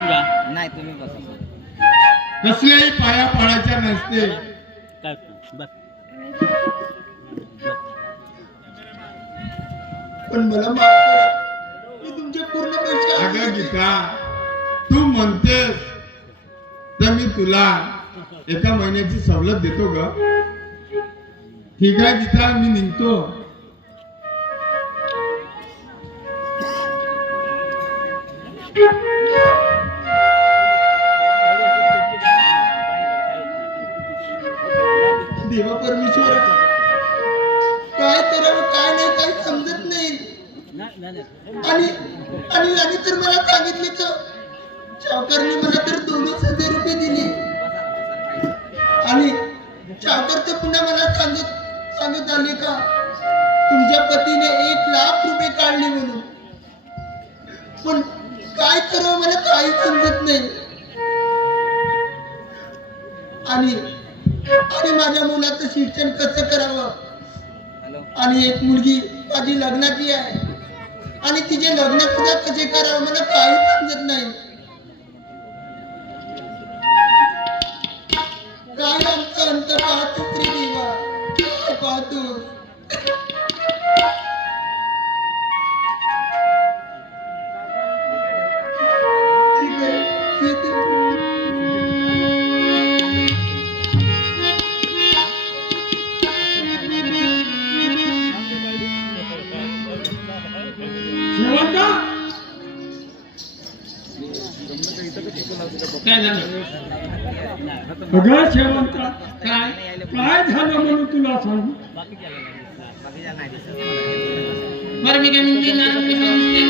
नाही तुम्ही बसा कसल्याही पाया पडायच्या नसते. काय बस. पण मला माफ करा. मी तुमचे पूर्ण पैसे अगं आणले. गीता तू म्हणतेस तर मी तुला एका महिन्याची सवलत देतो ग. ठीक आहे गीता मी निघतो. देवा परमेश्वर काय करावं काय नाही काही समजत नाही. आणि आणि आणि तर मला सांगितले तर सावकारने मला तर दोनच हजार रुपये दिले. आणि सावकार तर पुन्हा मला सांगत सांगत आले का तुमच्या पतीने एक लाख रुपये काढले म्हणून. पण काय करावं मला काही समजत नाही. आणि आणि माझ्या मुलाचं शिक्षण कसं करावं? आणि एक मुलगी माझी लग्नाची आहे. आणि तिचे लग्न सुद्धा कसे करावं? मला काही समजत नाही. काय आमचं अंत पाहतो पाहतो. शेवंता काय झालं? अगं शेवंता काय? काय झालं म्हणून तुला सांगू? बरं मी काय नाराज कशाला दिसते?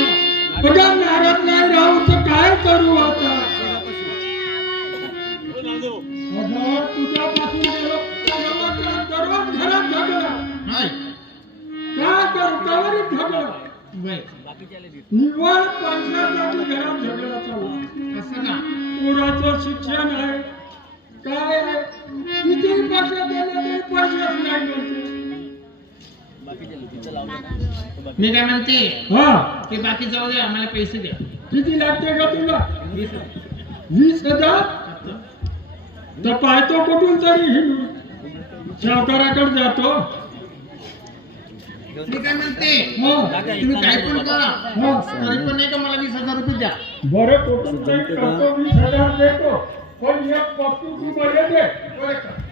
अगं नाराज नाही राहू तर काय करू आता? अगं तुझ्यापासून दररोज घरात झगडा? काय करू त्यावरच झगडा. निव्वळ पैशासाठी घरात झगडा चालला असं का? पोराचं शिक्षण आहे. काय आहे? किती पैसे दिले तरी पैसेच नाही मिळते. मी काय म्हणते? हा. की बाकी जाऊ दे आम्हाला पैसे द्या. किती लागते का तुला? वीस हजार? तर पाहतो कुठून तरी. सावकाराकडे जातो. मी काय म्हणते? हा. तुम्ही काय पण करा. हा. तरी पण नाही का मला वीस हजार रुपये द्या? बरं कुठून वीस हजार देतो. पण एक पप्पू तू बरे दे बरं का?